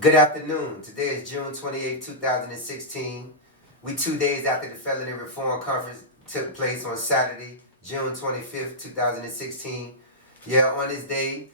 Good afternoon. Today is June 28th, 2016. We 2 days after the Felony Reform Conference took place on Saturday, June 25th, 2016. Yeah, on this day,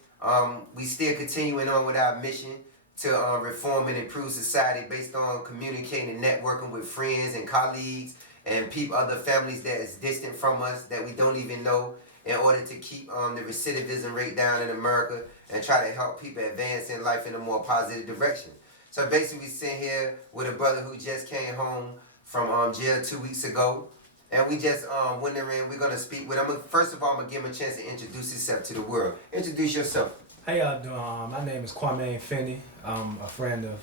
we still continuing on with our mission to reform and improve society based on communicating and networking with friends and colleagues and people, other families that is distant from us that we don't even know in order to keep the recidivism rate down in America and try to help people advance in life in a more positive direction. So basically, we sitting here with a brother who just came home from jail 2 weeks ago, and we just wondering we're gonna speak with him. First of all, I'm gonna give him a chance to introduce himself to the world. Introduce yourself. How y'all doing? My name is Kwame Finney. I'm a friend of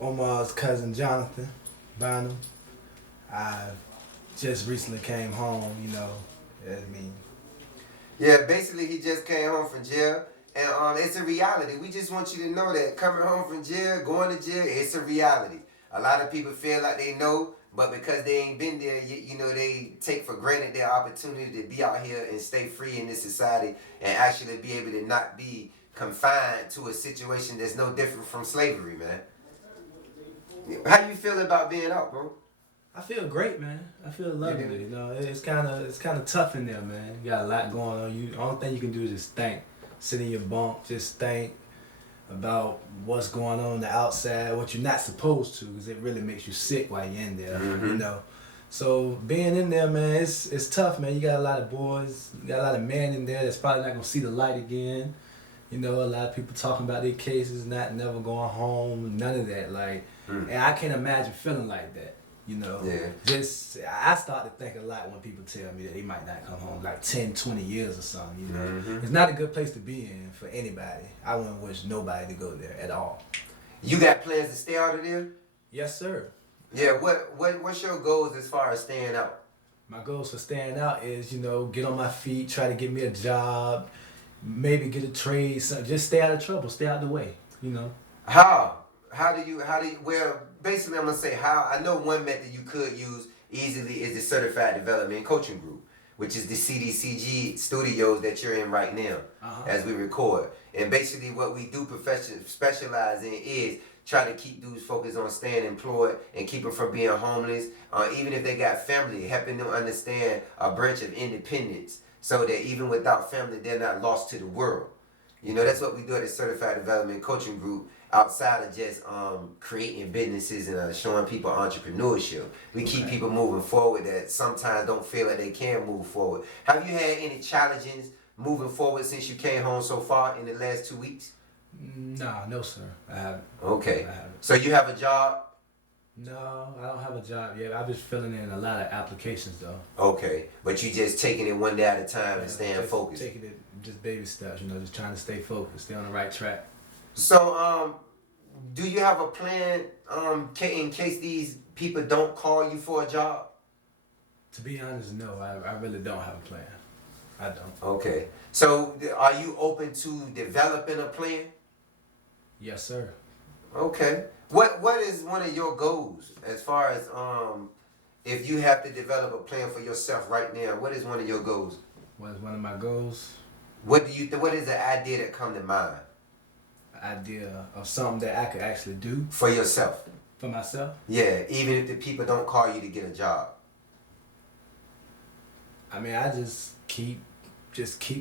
Omar's cousin Jonathan Bynum. I just recently came home, Yeah, basically he just came home from jail, and it's a reality. We just want you to know that coming home from jail, going to jail, it's a reality. A lot of people feel like they know, but because they ain't been there, they take for granted their opportunity to be out here and stay free in this society and actually be able to not be confined to a situation that's no different from slavery, man. How you feel about being out, bro? I feel great, man. I feel You lovely. do? It's kind of tough in there, man. You got a lot going on. The only thing you can do is just think. Sit in your bunk, just think about what's going on the outside, what you're not supposed to, because it really makes you sick while you're in there. Mm-hmm. So being in there, man, it's tough, man. You got a lot of boys, you got a lot of men in there that's probably not gonna see the light again. A lot of people talking about their cases, not never going home, none of that. Mm. And I can't imagine feeling like that. Yeah. Just I start to think a lot when people tell me that they might not come home like 10, 20 years or something. Mm-hmm. It's not a good place to be in for anybody. I wouldn't wish nobody to go there at all. You got plans to stay out of there? Yes, sir. Yeah. What's your goals as far as staying out? My goals for staying out is, get on my feet, try to get me a job, maybe get a trade, something. Just stay out of trouble, stay out the way. How? Well, basically, I'm gonna say how. I know one method you could use easily is the Certified Development Coaching Group, which is the CDCG studios that you're in right now as we record. And basically, what we do specialize in is trying to keep dudes focused on staying employed and keep them from being homeless. Even if they got family, helping them understand a branch of independence so that even without family, they're not lost to the world. That's what we do at the Certified Development Coaching Group outside of just creating businesses and showing people entrepreneurship. We keep people moving forward that sometimes don't feel like they can move forward. Have you had any challenges moving forward since you came home so far in the last 2 weeks? Nah, no, sir. I haven't. Okay. I haven't. So you have a job? No, I don't have a job yet. I'm just filling in a lot of applications, though. Okay. But you just taking it one day at a time and staying just focused. Taking it just baby steps, just trying to stay focused, stay on the right track. So, do you have a plan in case these people don't call you for a job? To be honest, no, I really don't have a plan. I don't. Okay. So, are you open to developing a plan? Yes, sir. Okay. What is one of your goals as far as if you have to develop a plan for yourself right now? What is one of your goals? What is one of my goals? What is the idea that come to mind Idea of something that I could actually do for yourself? for myself. Yeah, even if the people don't call you to get a job. I mean, I just keep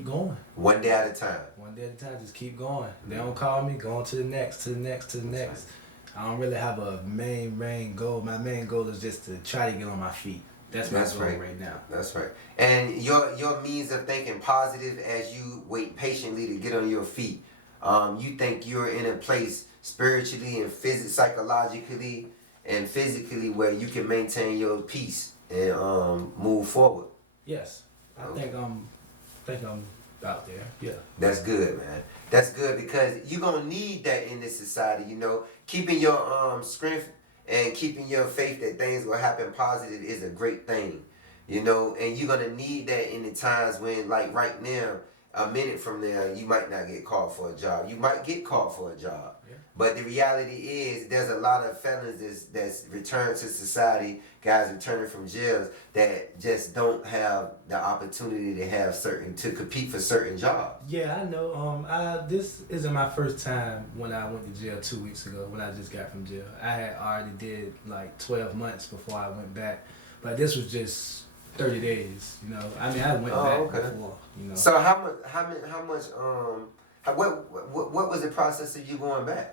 going. One day at a time. One day at a time, just keep going. They don't call me, go on to the next, to the next, to the next. I don't really have a main goal. My main goal is just to try to get on my feet. That's my goal right now. That's right. And your means of thinking positive as you wait patiently to get on your feet. You think you're in a place spiritually and psychologically and physically where you can maintain your peace and move forward. Yes, I think I'm out there. Yeah. That's good, man. That's good because you're gonna need that in this society. Keeping your strength and keeping your faith that things will happen positive is a great thing. And you're gonna need that in the times when, like right now, a minute from now, you might not get called for a job. You might get called for a job. Yeah. But the reality is, there's a lot of felons that's returned to society, guys returning from jails that just don't have the opportunity to compete for certain jobs. Yeah, I know. This isn't my first time when I went to jail 2 weeks ago when I just got from jail. I had already did like 12 months before I went back, but this was just 30 days. You know, I mean, I went back before. You know. So what was the process of you going back?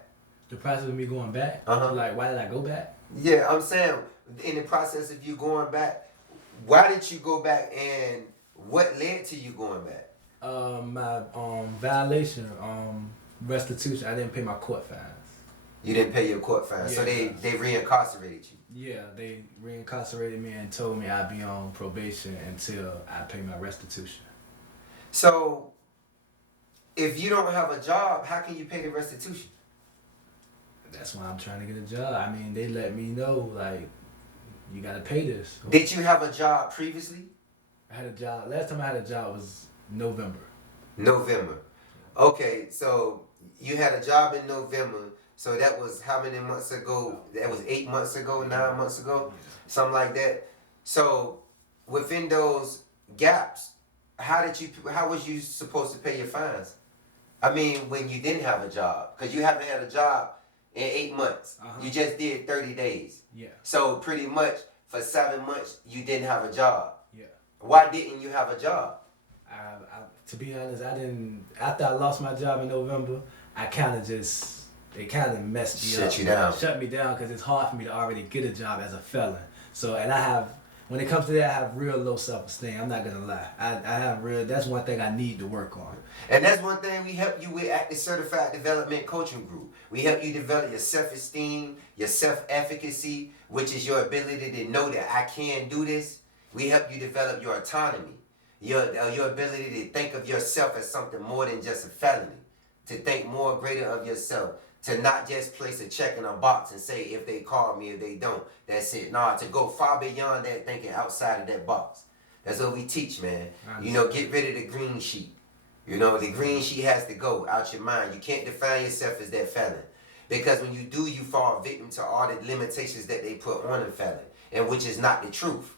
The process of me going back. Like, why did I go back? Yeah, I'm saying in the process of you going back, why did you go back and what led to you going back? My violation, restitution. I didn't pay my court fines. You didn't pay your court fines, Yeah. so they reincarcerated you. Yeah, they reincarcerated me and told me I'd be on probation until I pay my restitution. So, if you don't have a job, how can you pay the restitution? That's why I'm trying to get a job. I mean, they let me know, like, you gotta pay this. Did you have a job previously? I had a job. Last time I had a job was November. November. Okay, so you had a job in November. So that was how many months ago? That was 8 months ago, 9 months ago, something like that. So within those gaps, how was you supposed to pay your fines? I mean, when you didn't have a job, because you haven't had a job in 8 months. You just did 30 days. Yeah. So pretty much for 7 months, you didn't have a job. Yeah. Why didn't you have a job? To be honest, I didn't. After I lost my job in November, I kind of just. They kind of messed me up. Shut you down. Shut me down because it's hard for me to already get a job as a felon. So, and I have, when it comes to that, I have real low self-esteem. I'm not going to lie. I have real, that's one thing I need to work on. And that's one thing we help you with at the Certified Development Coaching Group. We help you develop your self-esteem, your self-efficacy, which is your ability to know that I can do this. We help you develop your autonomy, your ability to think of yourself as something more than just a felony, to think more greater of yourself. To not just place a check in a box and say if they call me, if they don't, that's it. Nah, to go far beyond that, thinking outside of that box. That's what we teach, man. You know, get rid of the green sheet. You know, the green sheet has to go out your mind. You can't define yourself as that felon. Because when you do, you fall victim to all the limitations that they put on a felon, and which is not the truth.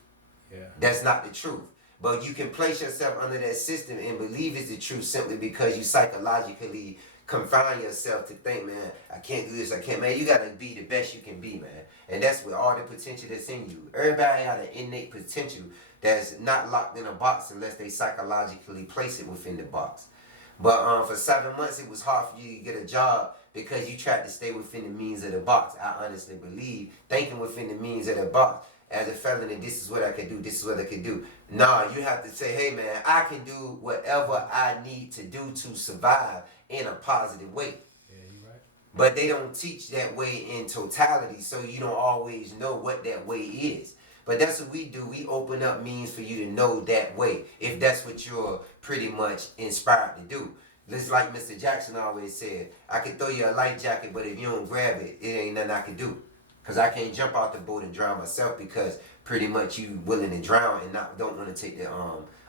Yeah. That's not the truth. But you can place yourself under that system and believe it's the truth simply because you psychologically confine yourself to think, man, I can't do this, I can't, man. You gotta be the best you can be, man. And that's with all the potential that's in you. Everybody has an innate potential that's not locked in a box unless they psychologically place it within the box. But for 7 months, it was hard for you to get a job because you tried to stay within the means of the box. I honestly believe thinking within the means of the box as a felon, and this is what I can do, this is what I can do. Nah, you have to say, hey, man, I can do whatever I need to do to survive in a positive way. Yeah, you're right. But they don't teach that way in totality, so you don't always know what that way is. But that's what we do. We open up means for you to know that way, if that's what you're pretty much inspired to do. Just like Mr. Jackson always said, I can throw you a life jacket, but if you don't grab it, it ain't nothing I can do. Because I can't jump out the boat and drown myself because pretty much you willing to drown and don't want to take the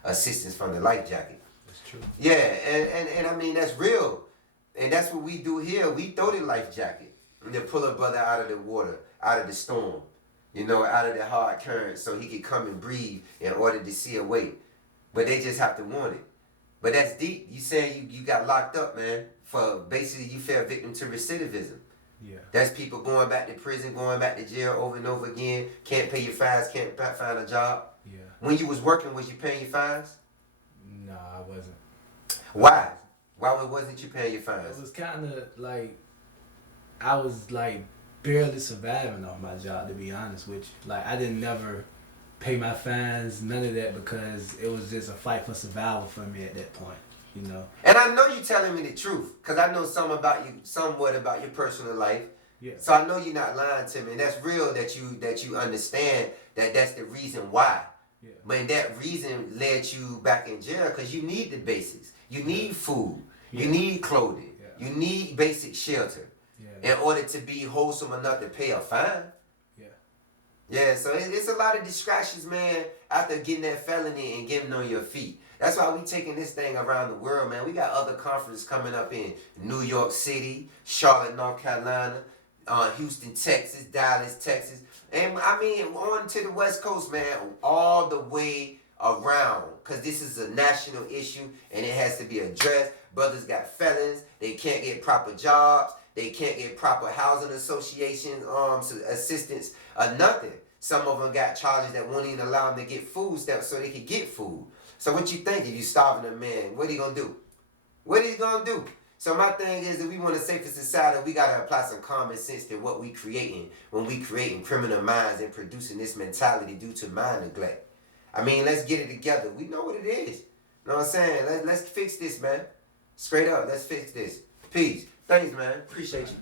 assistance from the life jacket. That's true. Yeah, and I mean, that's real. And that's what we do here. We throw the life jacket and then pull a brother out of the water, out of the storm, you know, out of the hard current so he could come and breathe in order to see a way. But they just have to want it. But that's deep. You saying you got locked up, man, for basically you fell victim to recidivism. Yeah. That's people going back to prison, going back to jail over and over again, can't pay your fines, can't find a job. Yeah. When you was working, was you paying your fines? No, I wasn't. Why? Why wasn't you paying your fines? It was kind of like, I was like barely surviving off my job, to be honest with you. Like, I didn't never pay my fines, none of that, because it was just a fight for survival for me at that point. You know. And I know you're telling me the truth, because I know somewhat about your personal life. Yeah. So I know you're not lying to me, and that's real that you understand that that's the reason why. Yeah. But that reason led you back in jail because you need the basics. You need food. Yeah. You need clothing. Yeah. You need basic shelter. Yeah. In order to be wholesome enough to pay a fine. Yeah. Yeah, so it's a lot of distractions, man, after getting that felony and getting on your feet. That's why we taking this thing around the world, man. We got other conferences coming up in New York City, Charlotte, North Carolina, Houston, Texas, Dallas, Texas, and I mean on to the West Coast, man, all the way around, because this is a national issue and it has to be addressed. Brothers got felons, they can't get proper jobs, they can't get proper housing association assistance, nothing. Some of them got charges that won't even allow them to get food stamps so they could get food. So what you think if you starving a man? What are you gonna do? What are you gonna do? So my thing is that we want a safer society. We gotta apply some common sense to what we creating when we creating criminal minds and producing this mentality due to mind neglect. I mean, let's get it together. We know what it is. You know what I'm saying? Let's fix this, man. Straight up, let's fix this. Peace. Thanks, man. Appreciate you.